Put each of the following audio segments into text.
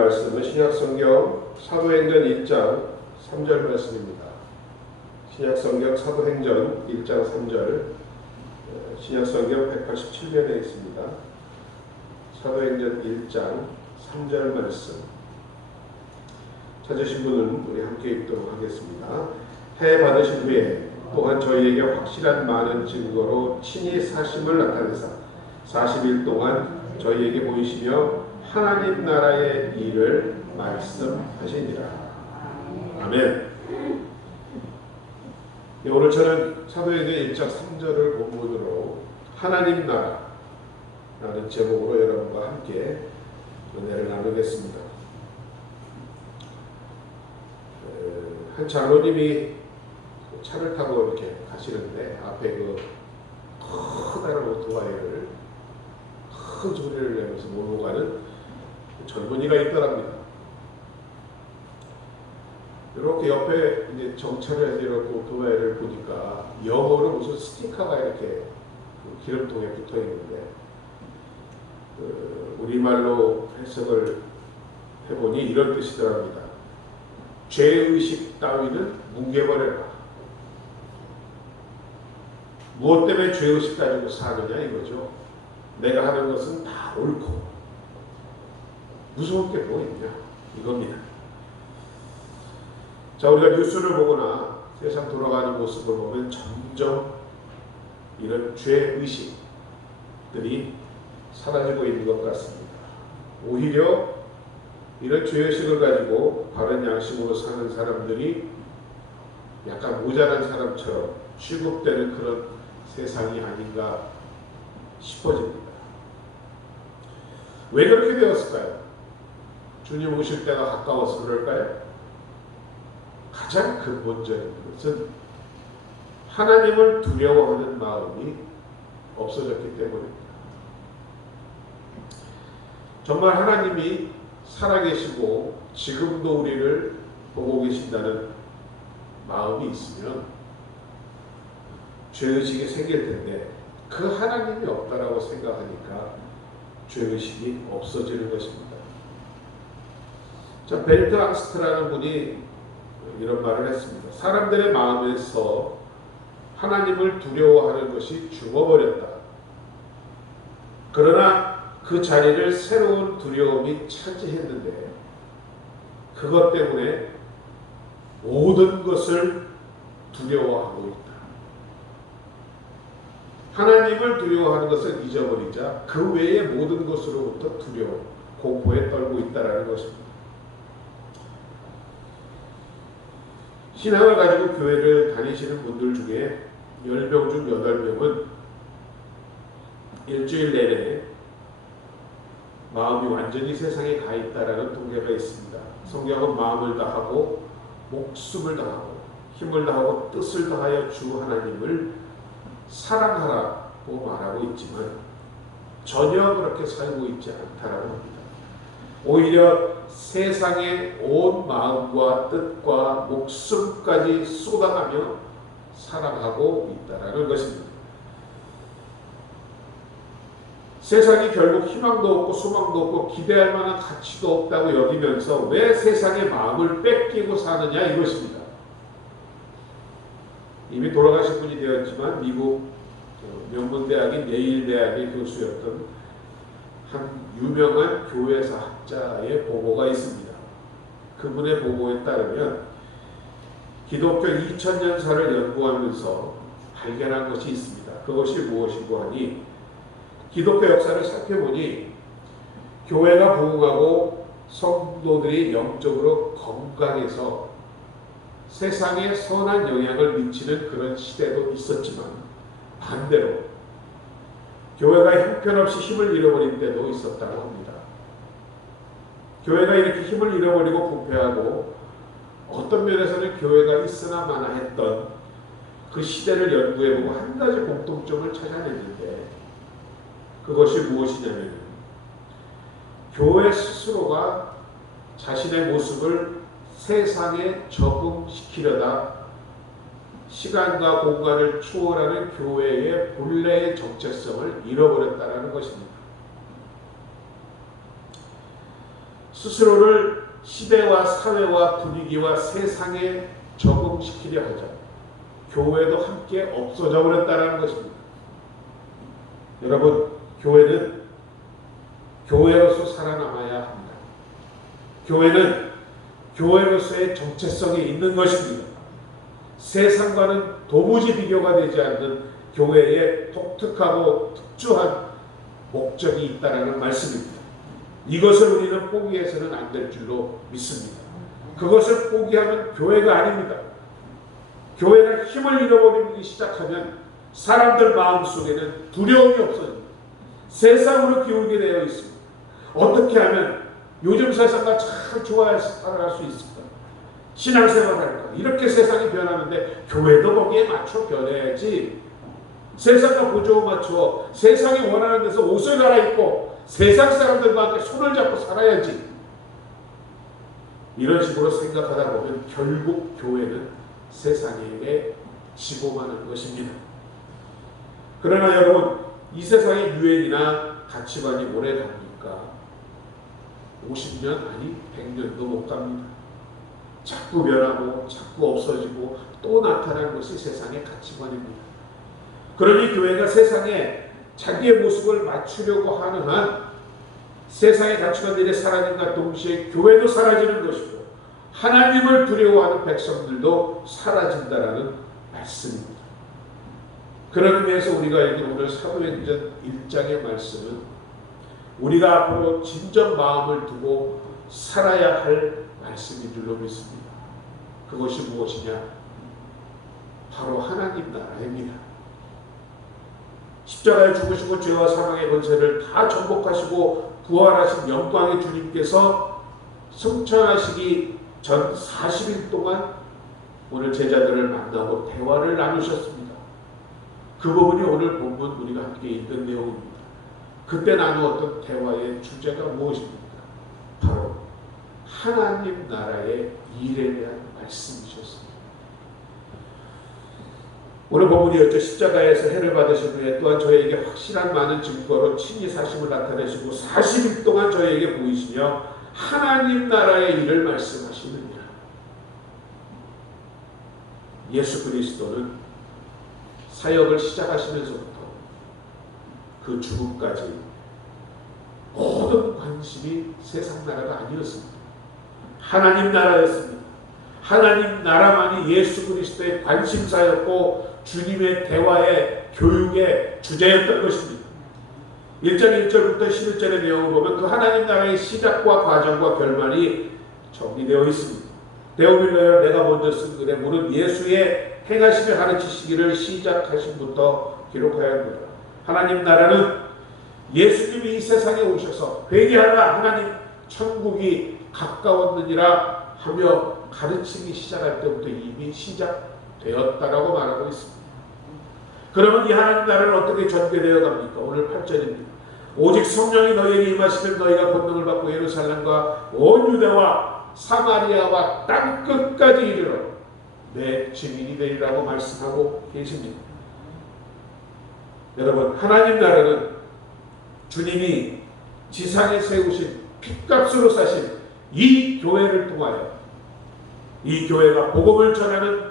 말씀은 신약성경 사도행전 1장 3절 말씀입니다. 신약성경 사도행전 1장 3절, 신약성경 187면에 있습니다. 사도행전 1장 3절 말씀 찾으신 분은 우리 함께 읽도록 하겠습니다. 해 받으신 후에 또한 저희에게 확실한 많은 증거로 친히 사심을 나타내사 40일 동안 저희에게 보이시며 하나님 나라의 일을 말씀하시니라. 아멘. 네, 오늘 저는 사도행전 1장 3절을 본문으로 하나님 나라라는 제목으로 여러분과 함께 은혜를 나누겠습니다. 한 장로님이 차를 타고 이렇게 가시는데 앞에 그 커다란 오토바이를 큰 소리를 내면서 몰고 가는 젊은이가 있더랍니다. 이렇게 옆에 이제 정차를 해서 이렇게 오토바이를 보니까 영어로 무슨 스티커가 이렇게 기름통에 붙어 있는데 우리말로 해석을 해보니 이런 뜻이더랍니다. 죄의식 따위는 뭉개버려라. 무엇 때문에 죄의식 가지고 사느냐 이거죠. 내가 하는 것은 다 옳고 무서울 게 뭐 있냐 이겁니다. 자, 우리가 뉴스를 보거나 세상 돌아가는 모습을 보면 점점 이런 죄의식들이 사라지고 있는 것 같습니다. 오히려 이런 죄의식을 가지고 바른 양심으로 사는 사람들이 약간 모자란 사람처럼 취급되는 그런 세상이 아닌가 싶어집니다. 왜 그렇게 되었을까요? 주님 오실 때가 가까워서 그럴까요? 가장 근본적인 것은 하나님을 두려워하는 마음이 없어졌기 때문입니다. 정말 하나님이 살아계시고 지금도 우리를 보고 계신다는 마음이 있으면 죄의식이 생길 텐데 그 하나님이 없다라고 생각하니까 죄의식이 없어지는 것입니다. 자, 벨트앙스트라는 분이 이런 말을 했습니다. 사람들의 마음에서 하나님을 두려워하는 것이 죽어버렸다. 그러나 그 자리를 새로운 두려움이 차지했는데 그것 때문에 모든 것을 두려워하고 있다. 하나님을 두려워하는 것을 잊어버리자 그 외의 모든 것으로부터 두려워, 공포에 떨고 있다는 것입니다. 신앙을 가지고 교회를 다니시는 분들 중에 10명 중 8명은 일주일 내내 마음이 완전히 세상에 가 있다라는 통계가 있습니다. 성경은 마음을 다하고 목숨을 다하고 힘을 다하고 뜻을 다하여 주 하나님을 사랑하라고 말하고 있지만 전혀 그렇게 살고 있지 않다라고 합니다. 오히려 세상에 온 마음과 뜻과 목숨까지 쏟아가며 살아가고 있다라는 것입니다. 세상이 결국 희망도 없고 소망도 없고 기대할 만한 가치도 없다고 여기면서 왜 세상의 마음을 뺏기고 사느냐 이것입니다. 이미 돌아가신 분이 되었지만 미국 명문대학인 예일대학의 교수였던 한 유명한 교회사 학자의 보고가 있습니다. 그분의 보고에 따르면 기독교 2000년사를 연구하면서 발견한 것이 있습니다. 그것이 무엇이고 하니 기독교 역사를 살펴보니 교회가 부흥하고 성도들이 영적으로 건강해서 세상에 선한 영향을 미치는 그런 시대도 있었지만 반대로 교회가 형편없이 힘을 잃어버린 때도 있었다고 합니다. 교회가 이렇게 힘을 잃어버리고 부패하고 어떤 면에서는 교회가 있으나 마나 했던 그 시대를 연구해보고 한 가지 공통점을 찾아냈는데 그것이 무엇이냐면 교회 스스로가 자신의 모습을 세상에 적응시키려다 시간과 공간을 초월하는 교회의 본래의 정체성을 잃어버렸다는 것입니다. 스스로를 시대와 사회와 분위기와 세상에 적응시키려 하자 교회도 함께 없어져 버렸다는 것입니다. 여러분, 교회는 교회로서 살아남아야 합니다. 교회는 교회로서의 정체성이 있는 것입니다. 세상과는 도무지 비교가 되지 않는 교회의 독특하고 특수한 목적이 있다는 말씀입니다. 이것을 우리는 포기해서는 안 될 줄로 믿습니다. 그것을 포기하면 교회가 아닙니다. 교회가 힘을 잃어버리기 시작하면 사람들 마음속에는 두려움이 없어집니다. 세상으로 기울게 되어 있습니다. 어떻게 하면 요즘 세상과 참 좋아야 살아갈 수 있을까? 신앙생활 할까? 이렇게 세상이 변하는데 교회도 거기에 맞춰 변해야지. 세상과 보조에 맞춰 세상이 원하는 데서 옷을 갈아입고 세상 사람들과 함께 손을 잡고 살아야지. 이런 식으로 생각하다 보면 결국 교회는 세상에게 지고 마는 것입니다. 그러나 여러분, 이 세상의 유행이나 가치관이 오래 갑니까? 50년 아니 100년도 못 갑니다. 자꾸 변하고 자꾸 없어지고 또 나타나는 것이 세상의 가치관입니다. 그러니 교회가 세상에 자기의 모습을 맞추려고 하는 한 세상의 가치관들이 사라짐과 동시에 교회도 사라지는 것이고 하나님을 두려워하는 백성들도 사라진다라는 말씀입니다. 그런 의미에서 우리가 읽은 오늘 사도행전 1장의 말씀은 우리가 앞으로 진정 마음을 두고 살아야 할 말씀인 줄로 믿습니다. 그것이 무엇이냐? 바로 하나님 나라입니다. 십자가에 죽으시고 죄와 사망의 권세를 다 정복하시고 부활하신 영광의 주님께서 승천하시기 전 40일 동안 오늘 제자들을 만나고 대화를 나누셨습니다. 그 부분이 오늘 본문 우리가 함께 읽은 내용입니다. 그때 나누었던 대화의 주제가 무엇입니까? 바로 하나님 나라의 일에 대한 말씀이셨습니다. 오늘 본문이었죠. 십자가에서 해를 받으신 후에 또한 저에게 확실한 많은 증거로 친히 사심을 나타내시고 40일 동안 저에게 보이시며 하나님 나라의 일을 말씀하시느니라. 예수 그리스도는 사역을 시작하시면서부터 그 죽음까지 모든 관심이 세상 나라가 아니었습니다. 하나님 나라였습니다. 하나님 나라만이 예수 그리스도의 관심사였고 주님의 대화의 교육의 주제였던 것입니다. 1장 1절부터 11절의 내용을 보면 그 하나님 나라의 시작과 과정과 결말이 정리되어 있습니다. 데오빌러여 내가 먼저 쓴 글에 무릇 예수의 행하심을 가르치시기를 시작하심부터 기록하였노라. 하나님 나라는 예수님이 이 세상에 오셔서 회개하라 하나님 천국이 가까웠느니라 하며 가르치기 시작할 때부터 이미 시작되었다라고 말하고 있습니다. 그러면 이 하나님 나라는 어떻게 전개되어 갑니까? 오늘 8절입니다. 오직 성령이 너희에게 임하시면 너희가 권능을 받고 예루살렘과 온 유대와 사마리아와 땅 끝까지 이르러 내 증인이 되리라고 말씀하고 계십니다. 여러분, 하나님 나라는 주님이 지상에 세우신 핏값으로 사신 이 교회를 통하여 이 교회가 복음을 전하는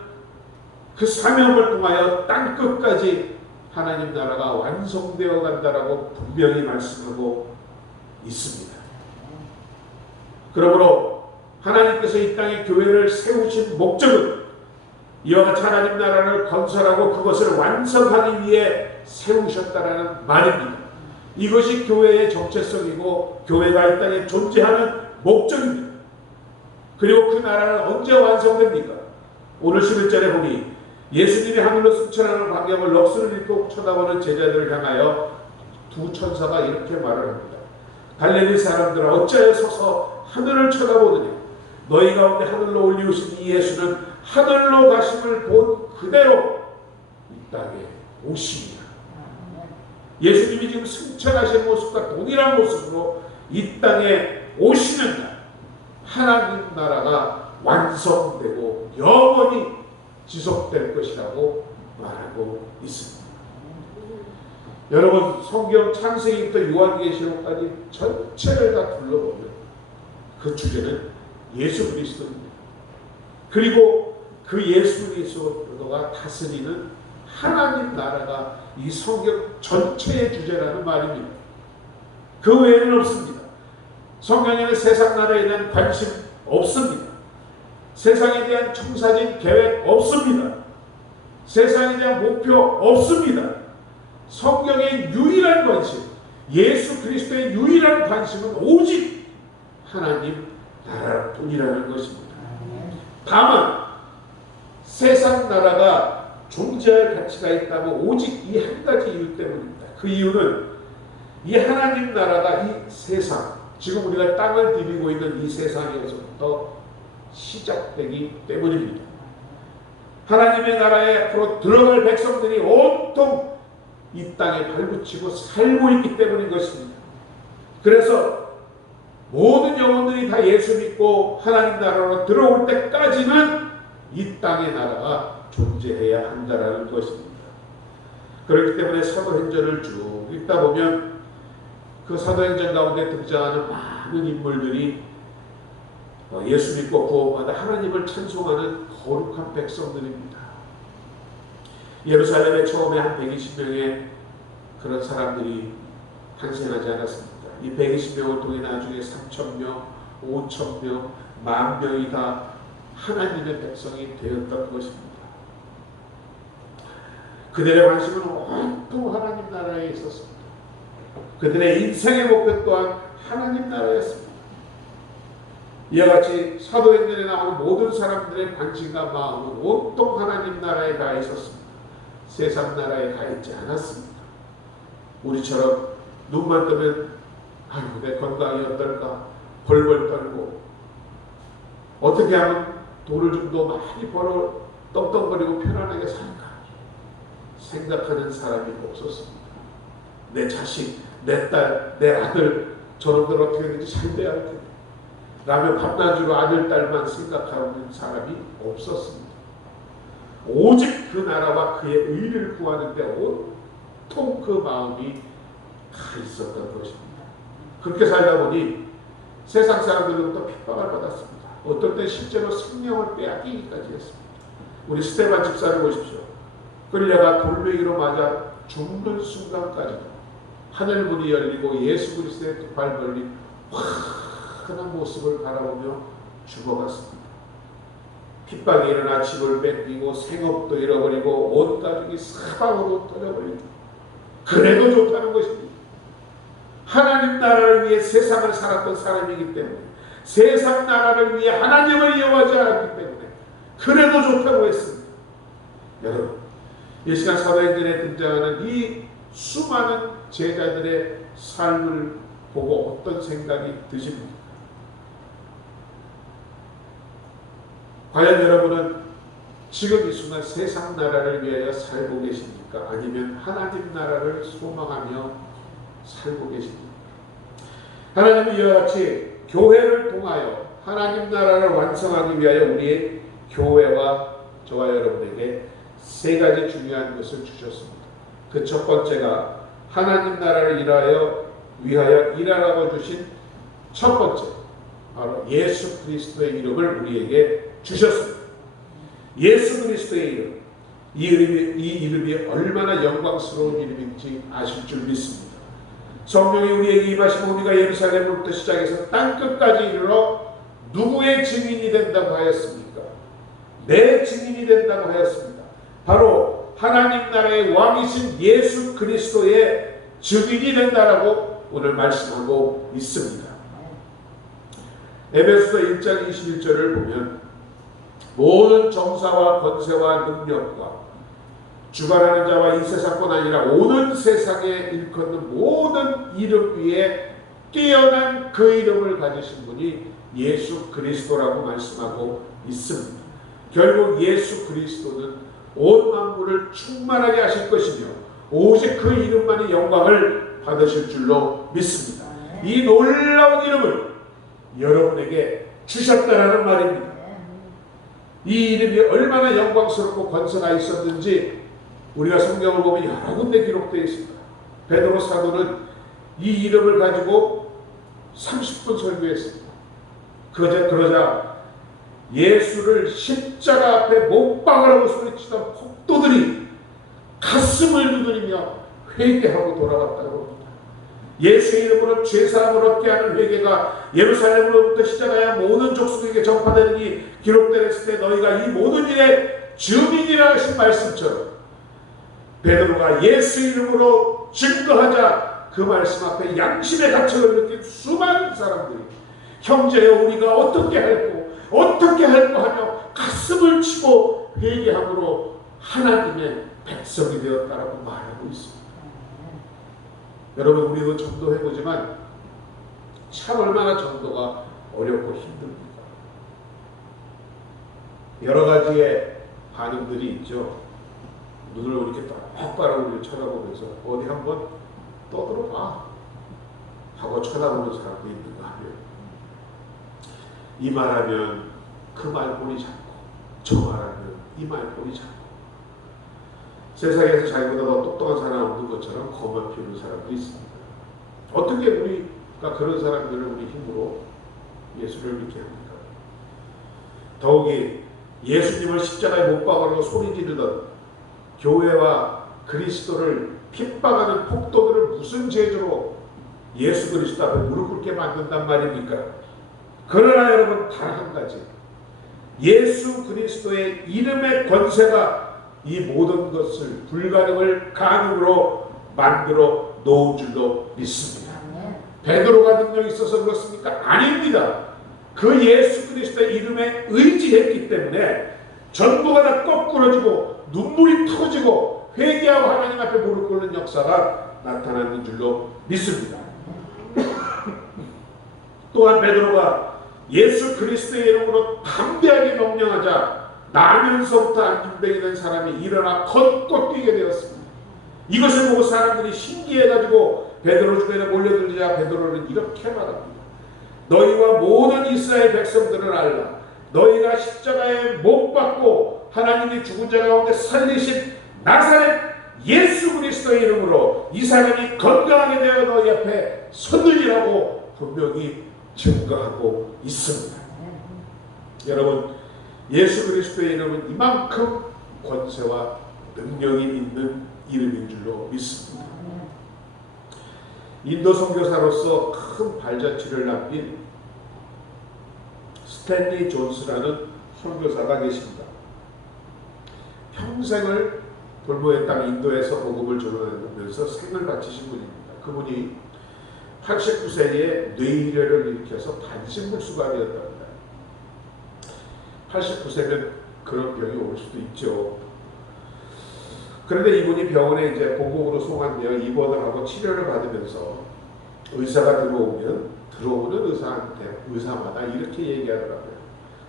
그 사명을 통하여 땅 끝까지 하나님 나라가 완성되어 간다라고 분명히 말씀하고 있습니다. 그러므로 하나님께서 이 땅에 교회를 세우신 목적은 이와 같이 하나님 나라를 건설하고 그것을 완성하기 위해 세우셨다라는 말입니다. 이것이 교회의 정체성이고 교회가 이 땅에 존재하는 목적입니다. 그리고 그 나라는 언제 완성됩니까? 오늘 11절에 보니 예수님이 하늘로 승천하는 광경을 넋을 잃고 쳐다보는 제자들을 향하여 두 천사가 이렇게 말을 합니다. 갈릴리 사람들아 어찌하여 서서 하늘을 쳐다보느냐? 너희 가운데 하늘로 올리우신 이 예수는 하늘로 가심을 본 그대로 이 땅에 오십니다. 예수님이 지금 승천하신 모습과 동일한 모습으로 이 땅에 오시는 날 하나님 나라가 완성되고 영원히 지속될 것이라고 말하고 있습니다. 여러분, 성경 창세기부터 요한계시록까지 전체를 다 둘러보면 그 주제는 예수 그리스도입니다. 그리고 그 예수 그리스도가 다스리는 하나님 나라가 이 성경 전체의 주제라는 말입니다. 그 외에는 없습니다. 성경에는 세상 나라에 대한 관심 없습니다. 세상에 대한 청사진 계획 없습니다. 세상에 대한 목표 없습니다. 성경의 유일한 관심, 예수 그리스도의 유일한 관심은 오직 하나님 나라뿐이라는 것입니다. 다만 세상 나라가 존재할 가치가 있다면 오직 이 한 가지 이유 때문입니다. 그 이유는 이 하나님 나라가 이 세상, 지금 우리가 땅을 디비고 있는 이 세상에서부터 시작되기 때문입니다. 하나님의 나라에 앞으로 들어갈 백성들이 온통 이 땅에 발붙이고 살고 있기 때문인 것입니다. 그래서 모든 영혼들이 다 예수 믿고 하나님 나라로 들어올 때까지는 이 땅의 나라가 존재해야 한다는 것입니다. 그렇기 때문에 사도행전을 쭉 읽다 보면 그 사도행전 가운데 등장하는 많은 인물들이 예수 믿고 구원받아 하나님을 찬송하는 거룩한 백성들입니다. 예루살렘에 처음에 한 120명의 그런 사람들이 탄생하지 않았습니다. 이 120명을 통해 나중에 3,000명, 5,000명, 10,000명이 다 하나님의 백성이 되었던 것입니다. 그들의 관심은 온통 하나님 나라에 있었습니다. 그들의 인생의 목표 또한 하나님 나라였습니다. 이와 같이 사도행전에 나오는 모든 사람들의 관심과 마음은 온통 하나님 나라에 가 있었습니다. 세상 나라에 가 있지 않았습니다. 우리처럼 눈만 뜨면 아이고 내 건강이 어떨까 벌벌 떨고 어떻게 하면 돈을 좀 더 많이 벌어 떡떡거리고 편안하게 살까 생각하는 사람이 없었습니다. 내 자식, 내 딸, 내 아들 저놈들 어떻게든지 잘 돼야 할 텐데 라며 밤낮으로 아들, 딸만 생각하는 사람이 없었습니다. 오직 그 나라와 그의 의를 구하는 데 온통 그 마음이 가 있었던 것입니다. 그렇게 살다 보니 세상 사람들로부터 핍박을 받았습니다. 어떨 때 실제로 생명을 빼앗기기까지 했습니다. 우리 스테반 집사를 보십시오. 끌려가 돌멩이로 맞아 죽는 순간까지도 하늘문이 열리고 예수 그리스도의 두 발 벌린 환한 모습을 바라보며 죽어갔습니다. 핍박이 일어나 집을 뺏기고 생업도 잃어버리고 온 가족이 사방으로 터져버리고 그래도 좋다는 것입니다. 하나님 나라를 위해 세상을 살았던 사람이기 때문에 세상 나라를 위해 하나님을 이용하지 않았기 때문에 그래도 좋다고 했습니다. 여러분 이 시간 사도행전에 등장하는 이 수많은 제자들의 삶을 보고 어떤 생각이 드십니까? 과연 여러분은 지금 이 순간 세상 나라를 위하여 살고 계십니까? 아니면 하나님 나라를 소망하며 살고 계십니까? 하나님은 이와 같이 교회를 통하여 하나님 나라를 완성하기 위하여 우리의 교회와 저와 여러분에게 세 가지 중요한 것을 주셨습니다. 그 첫 번째가 하나님 나라를 위하여 일하라고 주신 첫 번째 바로 예수 그리스도의 이름을 우리에게 주셨습니다. 예수 그리스도의 이름, 이 이름이 얼마나 영광스러운 이름인지 아실 줄 믿습니다. 성령이 우리에게 임하시고 우리가 예루살렘으로부터 시작해서 땅끝까지 이르러 누구의 증인이 된다고 하였습니까? 내 증인이 된다고 하였습니다. 바로 하나님 나라의 왕이신 예수 그리스도의 증인이 된다라고 오늘 말씀하고 있습니다. 에베소서 1장 21절을 보면 모든 정사와 권세와 능력과 주관하는 자와 이 세상뿐 아니라 오는 세상에 일컫는 모든 이름 위에 뛰어난 그 이름을 가지신 분이 예수 그리스도라고 말씀하고 있습니다. 결국 예수 그리스도는 온 만물을 충만하게 하실 것이며 오직 그 이름만이 영광을 받으실 줄로 믿습니다. 이 놀라운 이름을 여러분에게 주셨다라는 말입니다. 이 이름이 얼마나 영광스럽고 권세가 있었는지 우리가 성경을 보면 여러 군데 기록되어 있습니다. 베드로 사도는 이 이름을 가지고 30분 설교했습니다. 그러자 예수를 십자가 앞에 못 박으라고 소리치던 폭도들이 가슴을 두드리며 회개하고 돌아왔다고 합니다. 예수의 이름으로 죄사함을 얻게 하는 회개가 예루살렘으로부터 시작하여 모든 족속에게 전파되느니 기록되었을 때 너희가 이 모든 일의 증인이라 하신 말씀처럼 베드로가 예수 이름으로 증거하자 그 말씀 앞에 양심의 가책을 느낀 수많은 사람들이 형제여 우리가 어떻게 할꼬 하며 가슴을 치고 회개함으로 하나님의 백성이 되었다라고 말하고 있습니다. 여러분 우리도 전도해보지만 참 얼마나 전도가 어렵고 힘듭니까? 여러 가지의 반응들이 있죠. 눈을 이렇게 똑바로 우리를 쳐다보면서 어디 한번 떠들어봐 하고 쳐다보는 사람도 있는가 하면 이 말하면 그 말꼬리 잡고 저 말하면 이 말꼬리 잡고 세상에서 자기보다 더 똑똑한 사람 없는 것처럼 겁을 피우는 사람도 있습니다. 어떻게 우리가 그런 사람들을 우리 힘으로 예수를 믿게 합니까? 더욱이 예수님을 십자가에 못 박으라고 소리 지르던 교회와 그리스도를 핍박하는 폭도들을 무슨 죄로 예수 그리스도 앞에 무릎 꿇게 만든단 말입니까? 그러나 여러분 단 한 가지, 예수 그리스도의 이름의 권세가 이 모든 것을 불가능을 가능으로 만들어 놓은 줄로 믿습니다. 베드로가 능력이 있어서 그렇습니까? 아닙니다. 그 예수 그리스도의 이름에 의지했기 때문에 전부가 다 거꾸러지고 눈물이 터지고 회개하고 하나님 앞에 무릎 꿇는 역사가 나타나는 줄로 믿습니다. 또한 베드로가 예수 그리스도의 이름으로 담대하게 명령하자 나면서부터 안진병이 된 사람이 일어나 걷고 뛰게 되었습니다. 이것을 보고 사람들이 신기해가지고 베드로 주변에 몰려들자 베드로는 이렇게 말합니다. 너희와 모든 이스라엘 백성들을 알라. 너희가 십자가에 못 박고 하나님이 죽은 자 가운데 살리신 나사렛 예수 그리스도의 이름으로 이 사람이 건강하게 되어 너희 앞에 서들이라고 분명히 증거하고 있습니다. 여러분 예수 그리스도의 이름은 이만큼 권세와 능력이 있는 이름인 줄로 믿습니다. 인도 선교사로서 큰 발자취를 남긴 스탠리 존스라는 선교사가 계십니다. 평생을 돌보의 땅 인도에서 복음을 전하면서 생을 바치신 분입니다. 그분이 89세에 뇌일혈을 일으켜서 반신불수가 되었답니다. 89세면 그런 병이 올 수도 있죠. 그런데 이분이 병원에 이제 보복으로 송환되어 입원을 하고 치료를 받으면서 의사가 들어오는 의사마다 이렇게 얘기하더라고요.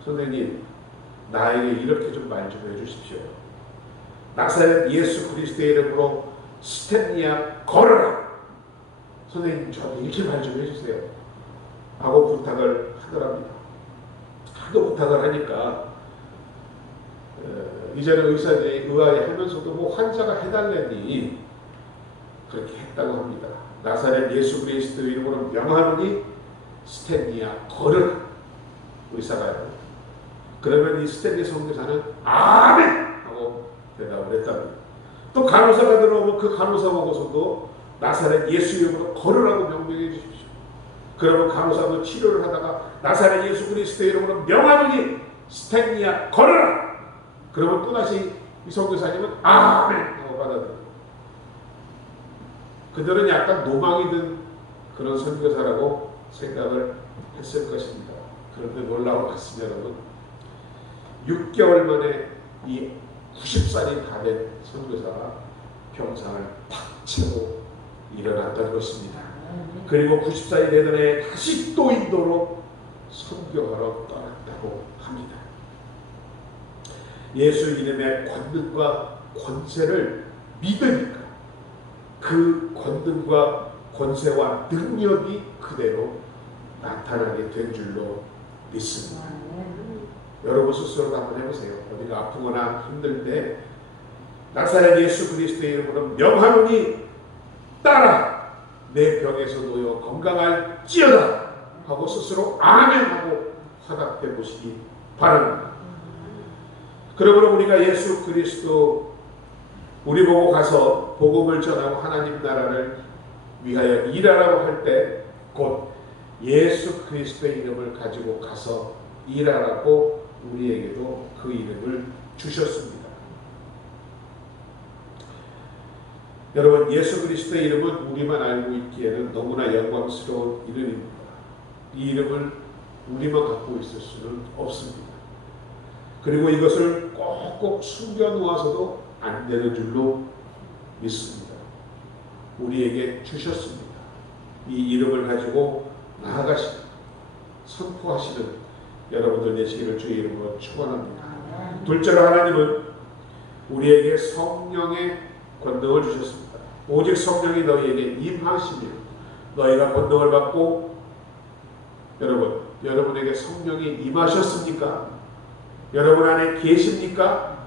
선생님, 나에게 이렇게 좀 말 좀 해주십시오. 나사렛 예수 그리스도의 이름으로 스탠리야 걸어라. 선생님, 저한테 이렇게 말 좀 해주세요. 하고 부탁을 하더랍니다. 하도 부탁을 하니까 이제는 의사들이 의아해하면서도 뭐 환자가 해달라니 그렇게 했다고 합니다. 나사렛 예수 그리스도 이름으로 명하노니 스탠리야 걸으라. 의사가요. 그러면 이 스탠리 선교사는 아멘 하고 대답을 했답니다. 또 간호사가 들어오면 그 간호사 보고서도 나사렛 예수 이름으로 걸으라고 명령해 주십시오. 그러면 간호사도 치료를 하다가 나사렛 예수 그리스도 이름으로 명하노니 스탠리야 걸으라. 그러면 또다시 이 선교사님은 아멘 하고 받아들여요. 그들은 약간 노망이 든 그런 선교사라고 생각을 했을 것입니다. 그런데 놀라운 것은 여러분 6개월 만에 이 90살이 다 된 선교사가 병상을 팍 치고 일어났다는 것입니다. 그리고 90살이 되던 해에 다시 또 인도로 선교하러 떠났다고 합니다. 예수 이름의 권능과 권세를 믿으니까 그 권능과 권세와 능력이 그대로 나타나게 된 줄로 믿습니다. 여러분 스스로도 한번 해보세요. 어디가 아프거나 힘들 때 나사렛 예수 그리스도의 이름으로 명하노니 따라 내 병에서 놓여 건강할지어다 하고 스스로 아멘하고 화답해 보시기 바랍니다. 그러므로 우리가 예수 그리스도 우리 보고 가서 복음을 전하고 하나님 나라를 위하여 일하라고 할 때 곧 예수 그리스도의 이름을 가지고 가서 일하라고 우리에게도 그 이름을 주셨습니다. 여러분, 예수 그리스도의 이름은 우리만 알고 있기에는 너무나 영광스러운 이름입니다. 이 이름을 우리만 갖고 있을 수는 없습니다. 그리고 이것을 꼭꼭 숨겨 놓아서도 안 되는 줄로 믿습니다. 우리에게 주셨습니다. 이 이름을 가지고 나아가시는, 선포하시는 여러분들 되시기를 주의 이름으로 축원합니다. 둘째로 하나님은 우리에게 성령의 권능을 주셨습니다. 오직 성령이 너희에게 임하시며 너희가 권능을 받고 여러분에게 성령이 임하셨습니까? 여러분 안에 계십니까?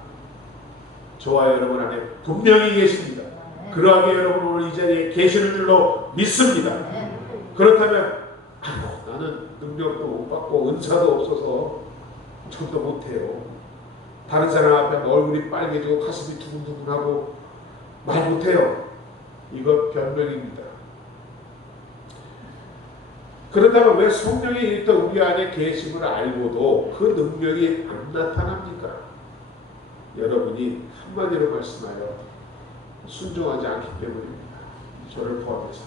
저와 여러분 안에 분명히 계십니다. 그러하게 여러분은 이 자리에 계시는 줄로 믿습니다. 그렇다면 나는 능력도 못 받고 은사도 없어서 전도 못해요. 다른 사람 앞에 얼굴이 빨개지고 가슴이 두근두근하고 말 못해요. 이것 변명입니다. 그렇다면 왜 성령이 일단 우리 안에 계심을 알고도 그 능력이 안 나타납니까? 여러분이 한마디로 말씀하여 순종하지 않기 때문입니다. 저를 포함해서.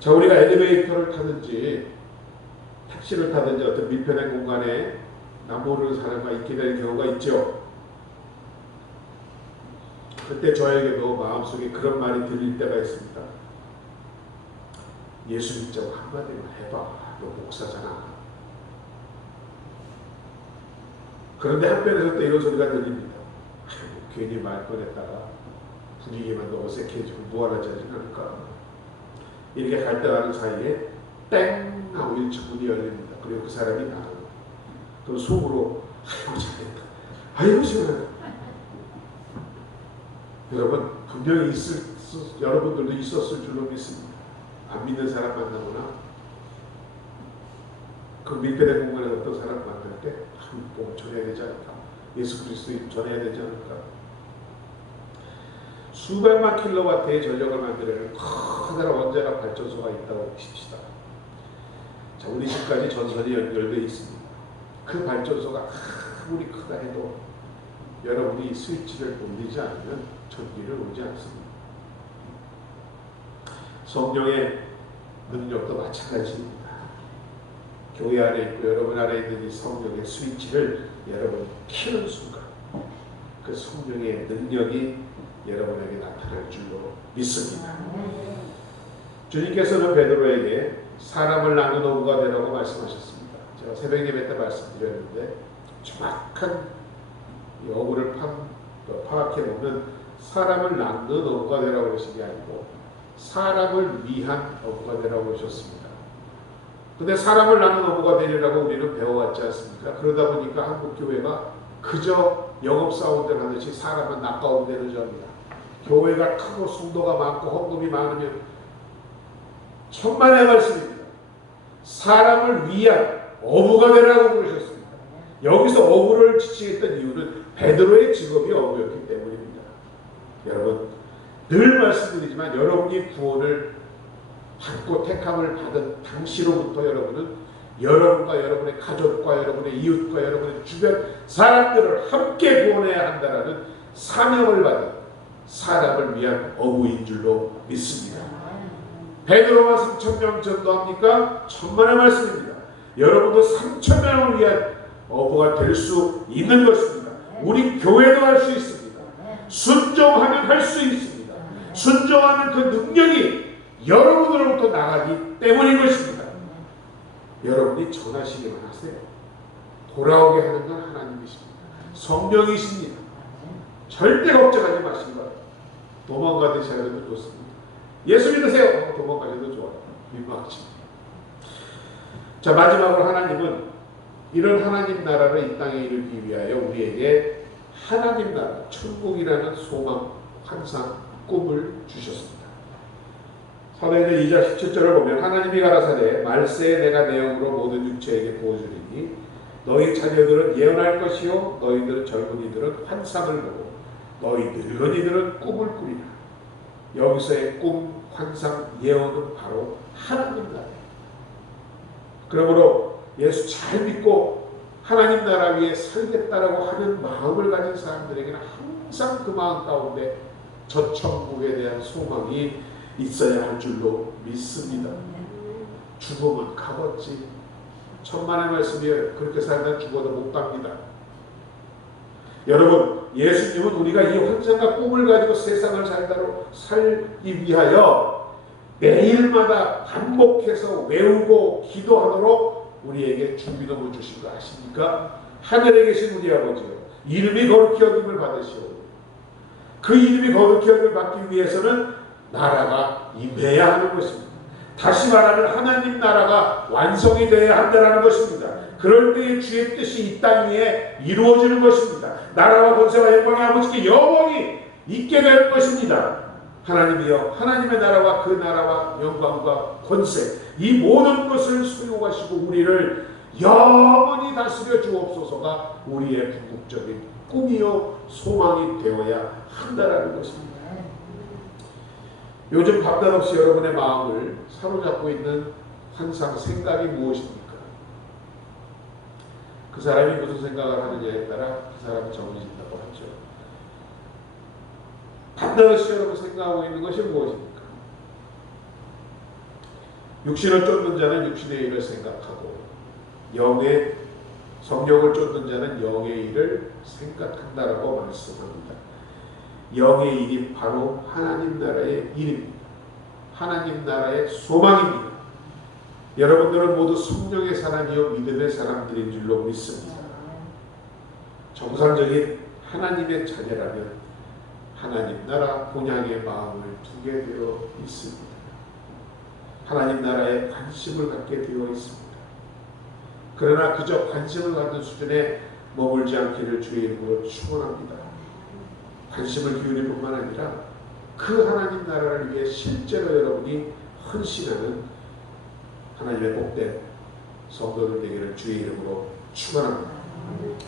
자, 우리가 엘리베이터를 타든지 택시를 타든지 어떤 밀폐된 공간에 나 모르는 사람과 있게 되는 경우가 있죠. 그때 저에게도 마음속에 그런 말이 들릴 때가 있습니다. 예수 믿자고 한마디만 해봐. 너 목사잖아. 그런데 한편에서 또 이런 소리가 들립니다. 괜히 말 꺼냈다가 분위기만 더 어색해지고 무한하지 않을까. 이렇게 갈등하는 사이에 땡 하고 1층 문이 열립니다. 그리고 그 사람이 나가요. 그럼 속으로 아이고 잘했다. 아이고 시원하다. 여러분 분명히 여러분들도 있었을 줄로 믿습니다. 안 믿는 사람 만나거나 그 밀폐된 공간에 어떤 사람 만날 때 꼭 전해야 되지 않을까? 예수 그리스도 전해야 되지 않을까? 수백만 킬로와트의 전력을 만들어내는 커다란 원자력 발전소가 있다고 보십시다. 자, 우리 집까지 전선이 연결되어 있습니다. 그 발전소가 아무리 크다 해도 여러분이 스위치를 돌리지 않으면 전기를 오지 않습니다. 성령의 능력도 마찬가지입니다. 교회 안에 있고 여러분 안에 있는 이 성령의 스위치를 여러분이 켜는 순간 그 성령의 능력이 여러분에게 나타날 줄로 믿습니다. 주님께서는 베드로에게 사람을 낳는 어부가 되라고 말씀하셨습니다. 제가 새벽 예배 때 말씀드렸는데 정확한 이 어부를 파악해보면 사람을 낳는 어부가 되라고 그러신 게 아니고 사람을 위한 어부가 되라고 그러셨습니다. 근데 사람을 낳는 어부가 되리라고 우리는 배워왔지 않습니까? 그러다 보니까 한국교회가 그저 영업사원들 하듯이 사람은 낚아오면 되는 점이다. 교회가 크고 성도가 많고 헌금이 많으면 천만의 말씀입니다. 사람을 위한 어부가 되라고 그러셨습니다. 여기서 어부를 지칭했던 이유는 베드로의 직업이 어부였기 때문입니다. 여러분 늘 말씀드리지만 여러분이 구원을 받고 택함을 받은 당시로부터 여러분은 여러분과 여러분의 가족과 여러분의 이웃과 여러분의 주변 사람들을 함께 구원해야 한다는 사명을 받은 사람을 위한 어부인 줄로 믿습니다. 베드로가 3,000명 전도합니까? 천만의 말씀입니다. 여러분도 3,000명을 위한 어부가 될 수 있는 것입니다. 우리 교회도 할 수 있습니다. 순종하면 할 수 있습니다. 순종하는 그 능력이 여러분으로부터 나가기 때문인 것입니다. 여러분이 전하시기만 하세요. 돌아오게 하는 건 하나님이십니다. 성령이십니다. 절대 걱정하지 마시기 바랍니다. 도망가듯이 하려도 좋습니다. 예수 믿으세요. 도망가셔도 좋아요. 민망하십니다. 자, 마지막으로 하나님은 이런 하나님 나라를 이 땅에 이루기 위하여 우리에게 하나님 나라, 천국이라는 소망, 환상, 꿈을 주셨습니다. 사도행전 2장 17절을 보면 하나님이 가라사대 말세에 내가 내 영으로 모든 육체에게 부어주리니 너희 자녀들은 예언할 것이요 너희들은 젊은이들은 환상을 보고 너희 늙은이들은 꿈을 꾸리라. 여기서의 꿈, 환상, 예언은 바로 하나님 나라예요. 그러므로 예수 잘 믿고 하나님 나라 위에 살겠다라고 하는 마음을 가진 사람들에게는 항상 그 마음 가운데 저 천국에 대한 소망이 있어야 할 줄로 믿습니다. 죽으면 가겠지. 천만의 말씀이에요. 그렇게 살다 죽어도 못 갑니다. 여러분, 예수님은 우리가 이 환상과 꿈을 가지고 세상을 살기 위하여 매일마다 반복해서 외우고 기도하도록 우리에게 준비도를 주신 거 아십니까? 하늘에 계신 우리 아버지요, 이름이 거룩히 여김을 받으시오. 그 이름이 거룩히 여김을 받기 위해서는 나라가 임해야 하는 것입니다. 다시 말하면 하나님 나라가 완성이 되어야 한다는 것입니다. 그럴 때에 주의 뜻이 이 땅 위에 이루어지는 것입니다. 나라와 권세와 영광의 아버지께 영원히 있게 되는 것입니다. 하나님이여, 하나님의 나라와 그 나라와 영광과 권세, 이 모든 것을 소유하시고 우리를 영원히 다스려 주옵소서가 우리의 궁극적인 꿈이요 소망이 되어야 한다는 것입니다. 요즘 밤낮 없이 여러분의 마음을 사로잡고 있는 환상, 생각이 무엇입니까? 그 사람이 무슨 생각을 하느냐에 따라 그 사람이 정해진다고 하죠. 밤낮 없이 여러분 생각하고 있는 것이 무엇입니까? 육신을 쫓는 자는 육신의 일을 생각하고 영의 성령을 쫓는 자는 영의 일을 생각한다라고 말씀합니다. 영의 일이 바로 하나님 나라의 일입니다. 하나님 나라의 소망입니다. 여러분들은 모두 성령의 사람이요 믿음의 사람들인 줄로 믿습니다. 정상적인 하나님의 자녀라면 하나님 나라 본향의 마음을 두게 되어 있습니다. 하나님 나라에 관심을 갖게 되어 있습니다. 그러나 그저 관심을 갖는 수준에 머물지 않기를 주의 이름으로 축원합니다. 관심을 기울일 뿐만 아니라 그 하나님 나라를 위해 실제로 여러분이 헌신하는 하나님의 복된 성도들 되기를 주의 이름으로 축원합니다.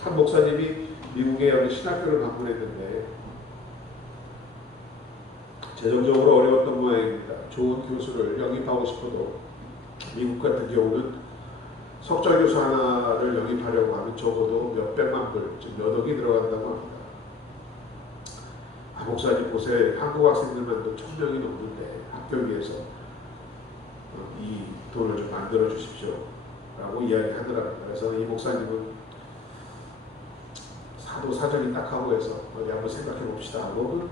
한 목사님이 미국의 어느 신학교를 방문했는데 재정적으로 어려웠던 모양입니다. 좋은 교수를 영입하고 싶어도 미국 같은 경우는 석좌 교수 하나를 영입하려고 하면 적어도 몇백만 불, 즉 몇 억이 들어간다고 합니다. 목사님 보세요. 한국 학생들만도 1000명이 넘는데 학교 위해서 이 돈을 좀 만들어 주십시오 라고 이야기하더라고요. 그래서 이 목사님은 사도 사정이 딱 하고 해서 어디 한번 생각해 봅시다 하고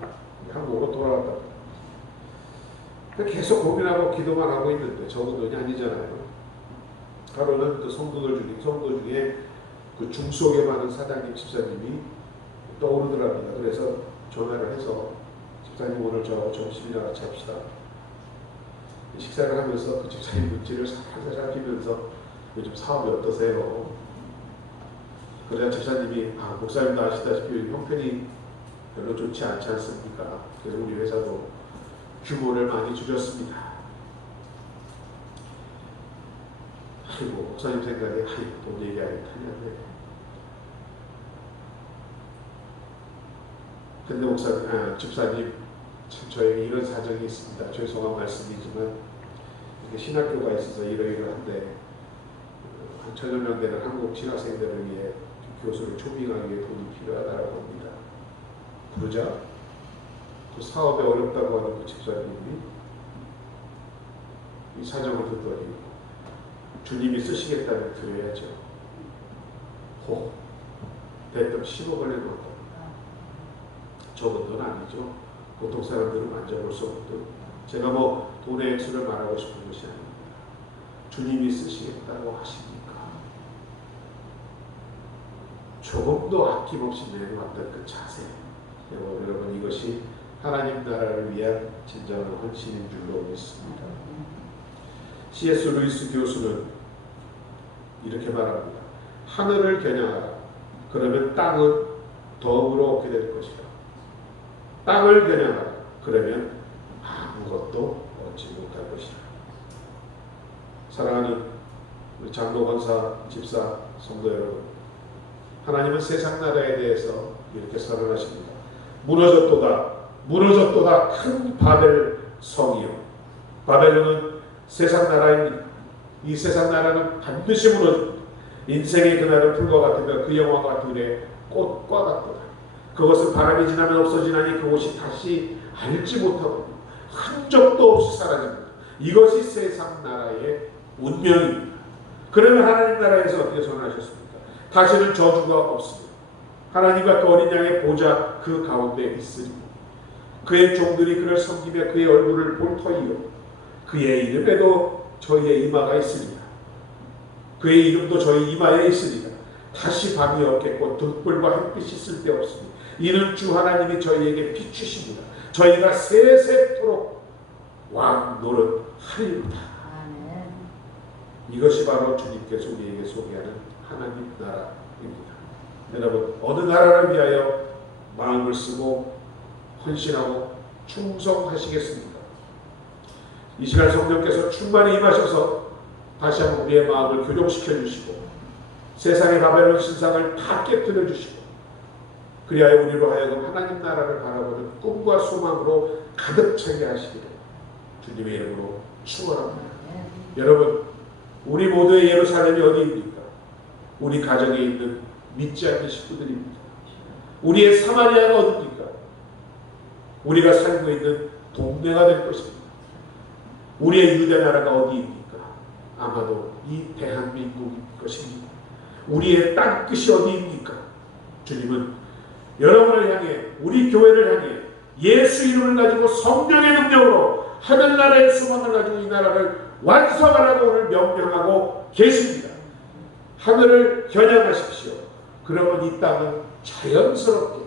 한국으로 돌아왔다. 계속 고민하고 기도만 하고 있는데 적은 돈이 아니잖아요. 하루는 그 성도 중에 그 중소기업 하는 사장님 집사님이 떠오르더랍니다. 그래서 전화를 해서 집사님 오늘 저 점심이나 같이 합시다. 식사를 하면서 그 집사님 눈치를 살살 살피면서 요즘 사업이 어떠세요? 그래야 집사님이 목사님도 아시다시피 형편이 별로 좋지 않지 않습니까? 그래서 우리 회사도 규모를 많이 줄였습니다. 아이고 목사님 생각에 돈 얘기하기 타냐네. 근데 집사님 참 저에게 이런 사정이 있습니다. 죄송한 말씀이지만 신학교가 있어서 이러이러한데 한 1000여 되는 한국 진학생들을 위해 교수를 초빙하기 위해 돈이 필요하다고 합니다. 그러자 그 사업에 어렵다고 하는 그 집사님이 이 사정을 듣더니 주님이 쓰시겠다면 드려야죠. 대뜸 10억을 내놓았다. 적은 돈 아니죠. 보통 사람들은 만져볼 수 없던. 제가 뭐 돈의 액수를 말하고 싶은 것이 아닙니다. 주님이 쓰시겠다고 하시니까 조금도 아낌없이 내놓았던 그 자세. 여러분 이것이 하나님 나라를 위한 진정한 헌신인 줄로 믿습니다. C.S. 루이스 교수는 이렇게 말합니다. 하늘을 겨냥하라. 그러면 땅은 덤으로 얻게 될 것이다. 땅을 겨냥하라. 그러면 아무것도 얻지 못할 것이라. 사랑하는 우리 장로, 권사, 집사, 성도 여러분, 하나님은 세상 나라에 대해서 이렇게 선언하십니다. 무너졌도다 큰 바벨 성이요. 바벨론은 세상 나라입니다. 이 세상 나라는 반드시 무너집니다. 인생의 그날은 풀과 같으며 그 영화가 같으되 꽃과 같도다. 그것은 바람이 지나면 없어지나니 그곳이 다시 알지 못하고 흔적도 없이 사라집니다. 이것이 세상 나라의 운명입니다. 그러면 하나님 나라에서 어떻게 선언하셨습니까? 다시는 저주가 없습니다. 하나님과 그 어린 양의 보좌 그 가운데 있으리니 그의 종들이 그를 섬기며 그의 얼굴을 볼 터이요 그의 이름에도 저희의 이마가 있으리라. 그의 이름도 저희 이마에 있으리라. 다시 밤이 없겠고 등불과 햇빛이 쓸데없으니 이는 주 하나님이 저희에게 비추십니다. 저희가 세세토록 왕 노릇하리로다. 이것이 바로 주님께서 우리에게 소개하는 하나님 나라입니다. 여러분, 어느 나라를 위하여 마음을 쓰고 헌신하고 충성하시겠습니까? 이 시간 성령께서 충만히 임하셔서 다시 한번 우리의 마음을 교정시켜 주시고 세상의 바벨론 신상을 다 깨뜨려 주시고 그리하여 우리로 하여금 하나님 나라를 바라보는 꿈과 소망으로 가득 차게 하시기를 주님의 이름으로 축원합니다. 여러분, 우리 모두의 예루살렘이 어디입니까? 우리 가정에 있는 믿지 않는 식구들입니다. 우리의 사마리아가 어디입니까? 우리가 살고 있는 동네가 될 것입니다. 우리의 유대 나라가 어디입니까? 아마도 이 대한민국일 것입니다. 우리의 땅끝이 어디입니까? 주님은 여러분을 향해, 우리 교회를 향해 예수 이름을 가지고 성령의 능력으로 하늘나라의 소망을 가지고 이 나라를 완성하라고 오늘 명령하고 계십니다. 하늘을 겨냥하십시오. 그러면 이 땅은 자연스럽게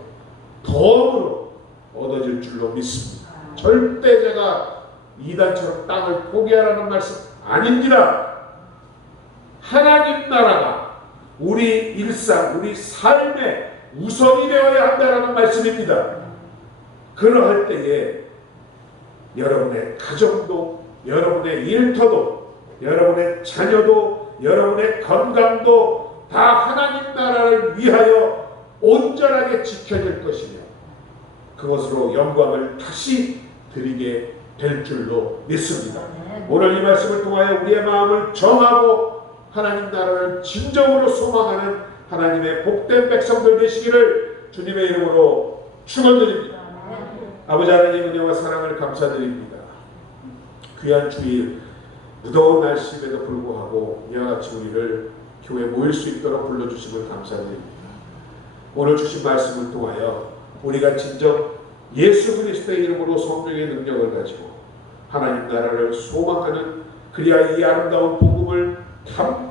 덤으로 얻어질 줄로 믿습니다. 절대 제가 이단처럼 땅을 포기하라는 말씀 아닙니다. 하나님 나라가 우리 일상, 우리 삶의 우선이 되어야 한다는 말씀입니다. 그러할 때에 여러분의 가정도, 여러분의 일터도, 여러분의 자녀도, 여러분의 건강도 다 하나님 나라를 위하여 온전하게 지켜질 것이며 그것으로 영광을 다시 드리게 될 줄로 믿습니다. 오늘 이 말씀을 통하여 우리의 마음을 정하고 하나님 나라를 진정으로 소망하는 하나님의 복된 백성들 되시기를 주님의 이름으로 축원드립니다. 아버지 하나님 은혜와 사랑을 감사드립니다. 귀한 주일 무더운 날씨에도 불구하고 이와 같이 우리를 교회에 모일 수 있도록 불러주심을 감사드립니다. 오늘 주신 말씀을 통하여 우리가 진정 예수 그리스도의 이름으로 성령의 능력을 가지고 하나님 나라를 소망하는 그리하여 이 아름다운 복음을 담대